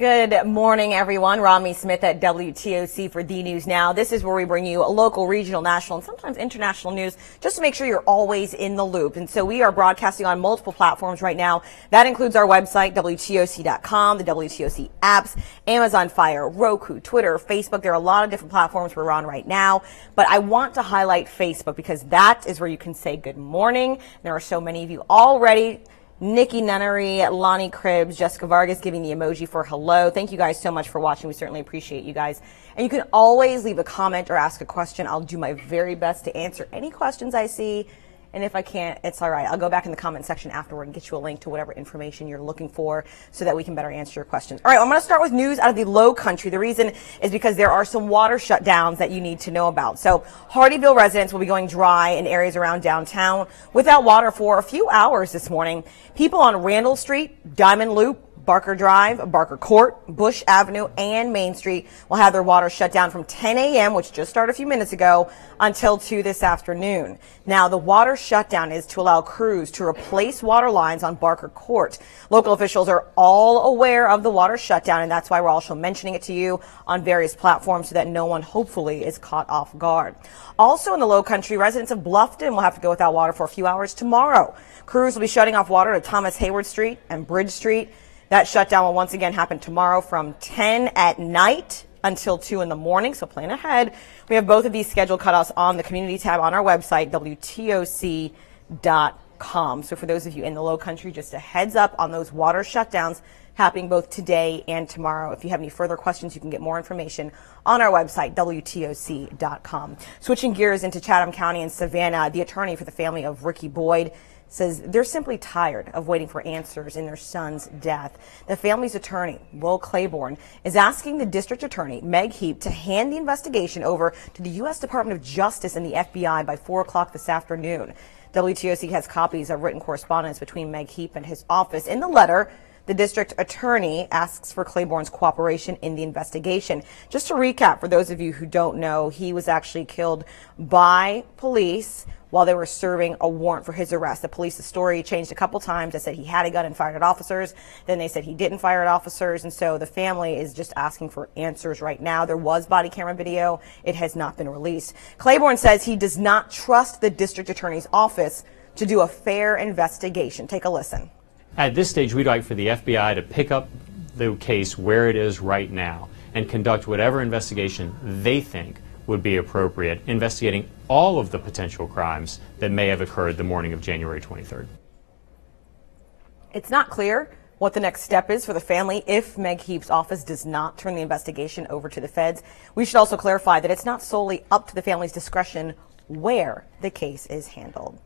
Good morning, everyone. Rami Smith at WTOC for The News Now. This is where we bring you local, regional, national, and sometimes international news just to make sure you're always in the loop. And so we are broadcasting on multiple platforms right now. That includes our website, WTOC.com, the WTOC apps, Amazon Fire, Roku, Twitter, Facebook. There are a lot of different platforms we're on right now. But I want to highlight Facebook because that is where you can say good morning. There are so many of you already. Nikki Nunnery, Lonnie Cribbs, Jessica Vargas giving the emoji for hello. Thank you guys so much for watching. We certainly appreciate you guys. And you can always leave a comment or ask a question. I'll do my very best to answer any questions I see. And if I can't, it's all right. I'll go back in the comment section afterward and get you a link to whatever information you're looking for so that we can better answer your questions. All right, I'm going to start with news out of the Low Country. The reason is because there are some water shutdowns that you need to know about. So Hardeeville residents will be going dry in areas around downtown without water for a few hours this morning. People on Randall Street, Diamond Loop, Barker Drive, Barker Court, Bush Avenue, and Main Street will have their water shut down from 10 a.m., which just started a few minutes ago, until 2 this afternoon. Now, the water shutdown is to allow crews to replace water lines on Barker Court. Local officials are all aware of the water shutdown, and that's why we're also mentioning it to you on various platforms so that no one, hopefully, is caught off guard. Also in the Low Country, residents of Bluffton will have to go without water for a few hours tomorrow. Crews will be shutting off water to Thomas Hayward Street and Bridge Street. That shutdown will once again happen tomorrow from 10 at night until 2 in the morning, so plan ahead. We have both of these scheduled cutoffs on the community tab on our website, WTOC.com. So for those of you in the Low Country, just a heads up on those water shutdowns happening both today and tomorrow. If you have any further questions, you can get more information on our website, WTOC.com. Switching gears into Chatham County and Savannah, the attorney for the family of Ricky Boyd says they're simply tired of waiting for answers in their son's death. The family's attorney, Will Claiborne, is asking the district attorney, Meg Heap, to hand the investigation over to the U.S. Department of Justice and the FBI by 4 o'clock this afternoon. WTOC has copies of written correspondence between Meg Heap and his office. In the letter, the district attorney asks for Claiborne's cooperation in the investigation. Just to recap, for those of you who don't know, he was actually killed by police while they were serving a warrant for his arrest. The police's story changed a couple times. They said he had a gun and fired at officers. Then they said he didn't fire at officers. And so the family is just asking for answers right now. There was body camera video. It has not been released. Claiborne says he does not trust the district attorney's office to do a fair investigation. Take a listen. At this stage, we'd like for the FBI to pick up the case where it is right now and conduct whatever investigation they think would be appropriate, investigating all of the potential crimes that may have occurred the morning of January 23rd. It's not clear what the next step is for the family if Meg Heap's office does not turn the investigation over to the feds. We should also clarify that it's not solely up to the family's discretion where the case is handled.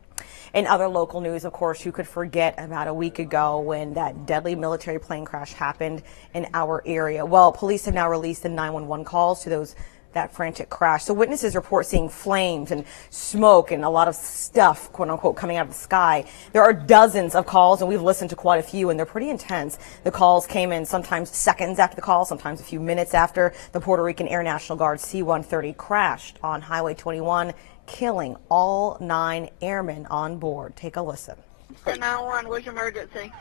In other local news, of course, who could forget about a week ago when that deadly military plane crash happened in our area? Well, police have now released the 911 calls to that frantic crash. So witnesses report seeing flames and smoke and a lot of stuff, quote unquote, coming out of the sky. There are dozens of calls, and we've listened to quite a few, and they're pretty intense. The calls came in sometimes seconds after the call, sometimes a few minutes after the Puerto Rican Air National Guard C-130 crashed on Highway 21, killing all 9 airmen on board. Take a listen. 911, what's your emergency?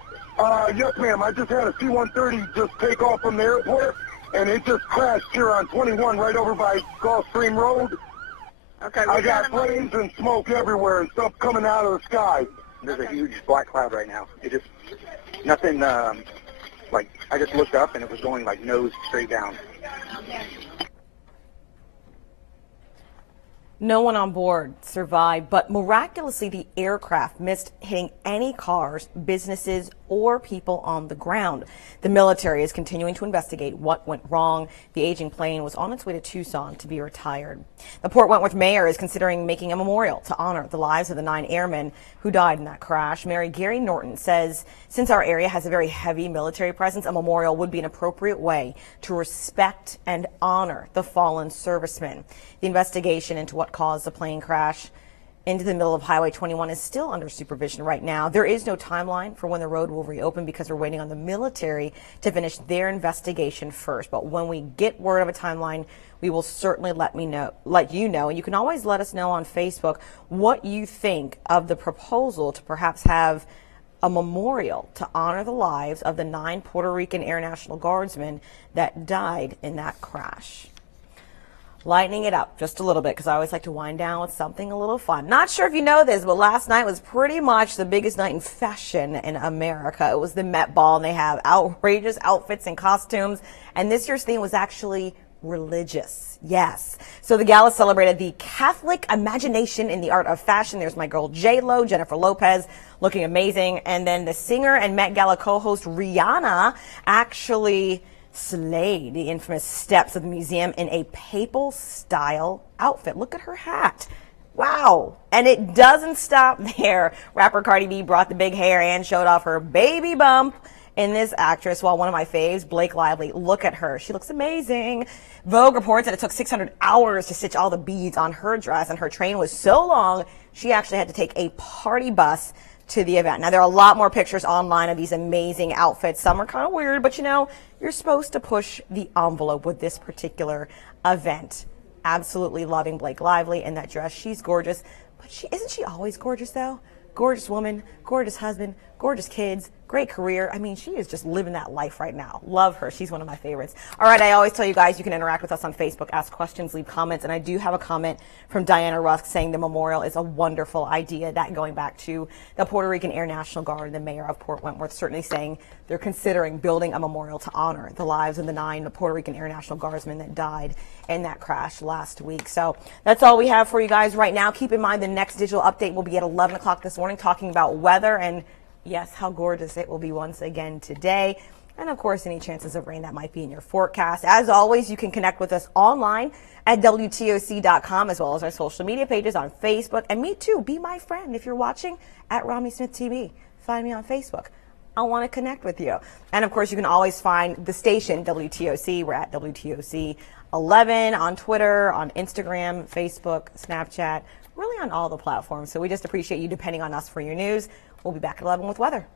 Yes, ma'am. I just had a C-130 just take off from the airport, and it just crashed here on 21 right over by Gulfstream Road. Okay, I got flames and smoke everywhere and stuff coming out of the sky. There's a huge black cloud right now. It just, nothing, like, I just looked up and it was going like nose straight down. No one on board survived, but miraculously the aircraft missed hitting any cars, businesses, or people on the ground. The military is continuing to investigate what went wrong. The aging plane was on its way to Tucson to be retired. The Port Wentworth mayor is considering making a memorial to honor the lives of the 9 airmen who died in that crash. Mayor Gary Norton says since our area has a very heavy military presence, a memorial would be an appropriate way to respect and honor the fallen servicemen. The investigation into what caused the plane crash into the middle of Highway 21 is still under supervision right now. There is no timeline for when the road will reopen because we're waiting on the military to finish their investigation first. But when we get word of a timeline, we will certainly let you know. And you can always let us know on Facebook what you think of the proposal to perhaps have a memorial to honor the lives of the 9 Puerto Rican Air National Guardsmen that died in that crash. Lightening it up just a little bit because I always like to wind down with something a little fun. Not sure if you know this, but last night was pretty much the biggest night in fashion in America. It was the Met Ball, and they have outrageous outfits and costumes. And this year's theme was actually religious. Yes. So the gala celebrated the Catholic imagination in the art of fashion. There's my girl J-Lo, Jennifer Lopez, looking amazing. And then the singer and Met Gala co-host Rihanna actually slayed the infamous steps of the museum in a papal style outfit. Look at her hat. Wow. And it doesn't stop there. Rapper Cardi B brought the big hair and showed off her baby bump in this actress, while one of my faves, Blake Lively, look at her. She looks amazing. Vogue reports that it took 600 hours to stitch all the beads on her dress, and her train was so long, she actually had to take a party bus to the event. Now, there are a lot more pictures online of these amazing outfits. Some are kind of weird, but you know, you're supposed to push the envelope with this particular event. Absolutely loving Blake Lively in that dress. She's gorgeous, but isn't she always gorgeous though? Gorgeous woman, gorgeous husband, gorgeous kids, great career. I mean, she is just living that life right now. Love her. She's one of my favorites. All right, I always tell you guys you can interact with us on Facebook, ask questions, leave comments, and I do have a comment from Diana Rusk saying the memorial is a wonderful idea, that going back to the Puerto Rican Air National Guard. The mayor of Port Wentworth certainly saying they're considering building a memorial to honor the lives of the 9 Puerto Rican Air National Guardsmen that died in that crash last week. So that's all we have for you guys right now. Keep in mind the next digital update will be at 11 o'clock this morning, talking about weather and, yes, how gorgeous it will be once again today. And, of course, any chances of rain that might be in your forecast. As always, you can connect with us online at WTOC.com, as well as our social media pages on Facebook. And me, too. Be my friend if you're watching at Romney Smith TV. Find me on Facebook. I want to connect with you. And, of course, you can always find the station, WTOC. We're at WTOC 11 on Twitter, on Instagram, Facebook, Snapchat, really on all the platforms. So we just appreciate you depending on us for your news. We'll be back at 11 with weather.